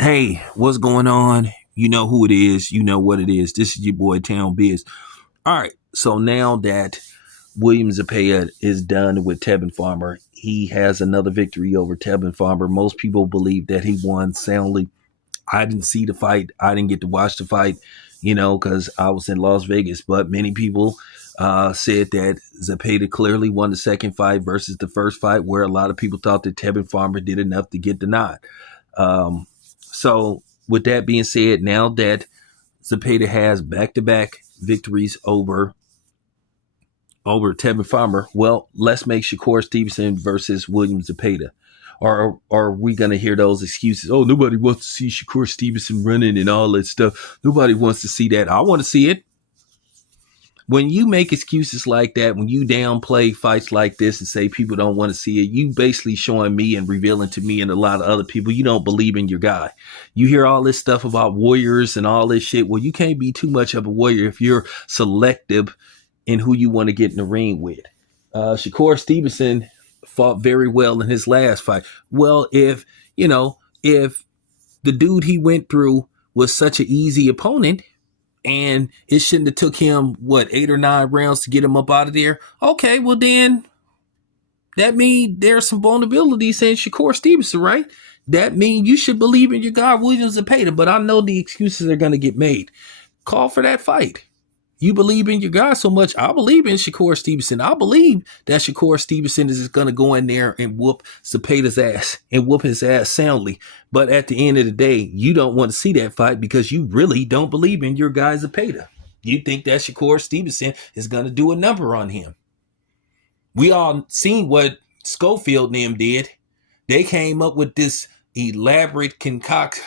Hey, what's going on? You know who it is. You know what it is. This is your boy Town Biz. All right. So now that William Zepeda is done with Tevin Farmer, he has another victory over Tevin Farmer. Most people believe that he won soundly. I didn't see the fight. I didn't get to watch the fight, because I was in Las Vegas. But many people said that Zepeda clearly won the second fight versus the first fight, where a lot of people thought that Tevin Farmer did enough to get the nod. Um, so with that being said, now that Zepeda has back-to-back victories over Tevin Farmer, well, let's make Shakur Stevenson versus William Zepeda. Or are we going to hear those excuses? Oh, nobody wants to see Shakur Stevenson running and all that stuff. Nobody wants to see that. I want to see it. When you make excuses like that, when you downplay fights like this and say people don't want to see it, you basically showing me and revealing to me and a lot of other people you don't believe in your guy. You hear all this stuff about warriors and all this shit. Well, you can't be too much of a warrior if you're selective in who you want to get in the ring with. Shakur Stevenson fought very well in his last fight. Well, if the dude he went through was such an easy opponent, and it shouldn't have took him 8 or 9 rounds to get him up out of there. Okay, well then that means there's some vulnerabilities in Shakur Stevenson, right? That means you should believe in your guy Williams and Payton. But I know the excuses are going to get made. Call for that fight. You believe in your guy so much. I believe in Shakur Stevenson. I believe that Shakur Stevenson is going to go in there and whoop Zepeda's ass and whoop his ass soundly. But at the end of the day, you don't want to see that fight because you really don't believe in your guy Zepeda. You think that Shakur Stevenson is going to do a number on him. We all seen what Schofield and them did. They came up with this elaborate concoct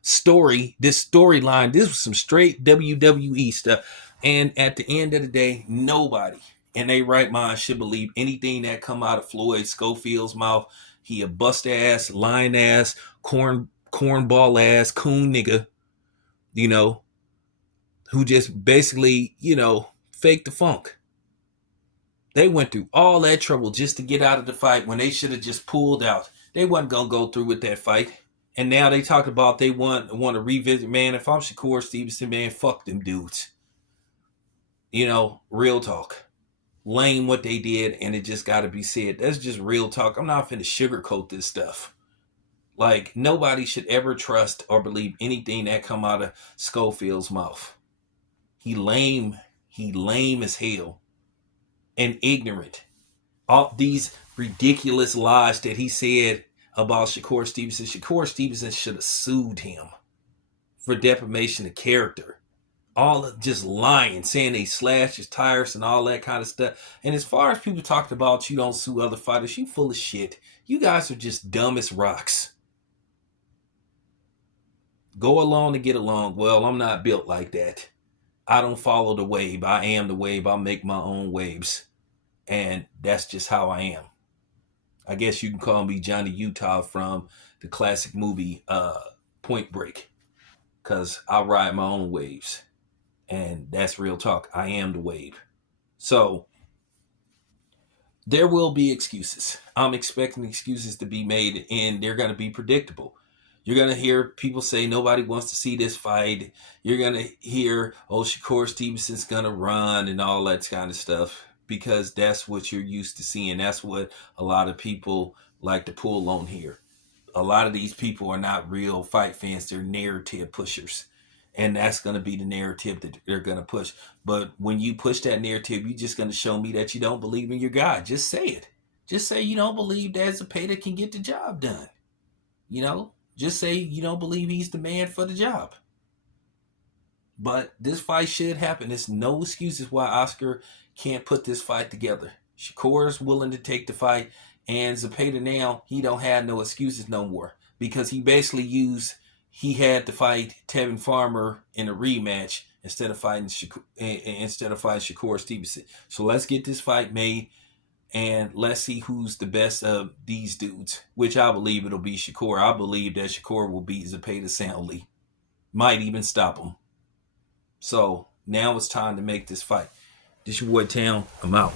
story, this storyline. This was some straight WWE stuff. And at the end of the day, nobody in their right mind should believe anything that come out of Floyd Schofield's mouth. He a bust ass, lying ass, cornball ass, coon nigga, who just basically, faked the funk. They went through all that trouble just to get out of the fight when they should have just pulled out. They wasn't going to go through with that fight. And now they talk about they want to revisit. Man, if I'm Shakur Stevenson, man, fuck them dudes. Real talk. Lame what they did, and it just got to be said. That's just real talk. I'm not finna sugarcoat this stuff. Like, nobody should ever trust or believe anything that come out of Schofield's mouth. He lame as hell. And ignorant. All these ridiculous lies that he said about Shakur Stevenson. Shakur Stevenson should have sued him for defamation of character. All just lying, saying they slashed his tires and all that kind of stuff. And as far as people talked about you don't sue other fighters, you full of shit. You guys are just dumb as rocks. Go along to get along. Well, I'm not built like that. I don't follow the wave. I am the wave. I make my own waves. And that's just how I am. I guess you can call me Johnny Utah from the classic movie Point Break, because I ride my own waves, and that's real talk. I am the wave. So there will be excuses. I'm expecting excuses to be made, and they're going to be predictable. You're going to hear people say nobody wants to see this fight. You're going to hear, Shakur Stevenson's going to run and all that kind of stuff, because that's what you're used to seeing. That's what a lot of people like to pull on here. A lot of these people are not real fight fans. They're narrative pushers. And that's going to be the narrative that they're going to push. But when you push that narrative, you're just going to show me that you don't believe in your guy. Just say it. Just say you don't believe that Zepeda can get the job done. Just say you don't believe he's the man for the job. But this fight should happen. There's no excuses why Oscar can't put this fight together. Shakur is willing to take the fight, and Zepeda now, he don't have no excuses no more, because he basically he had to fight Tevin Farmer in a rematch instead of fighting Shakur Stevenson. So let's get this fight made, and let's see who's the best of these dudes, which I believe it'll be Shakur. I believe that Shakur will beat Zepeda soundly. Might even stop him. So now it's time to make this fight. This your boy Town. I'm out.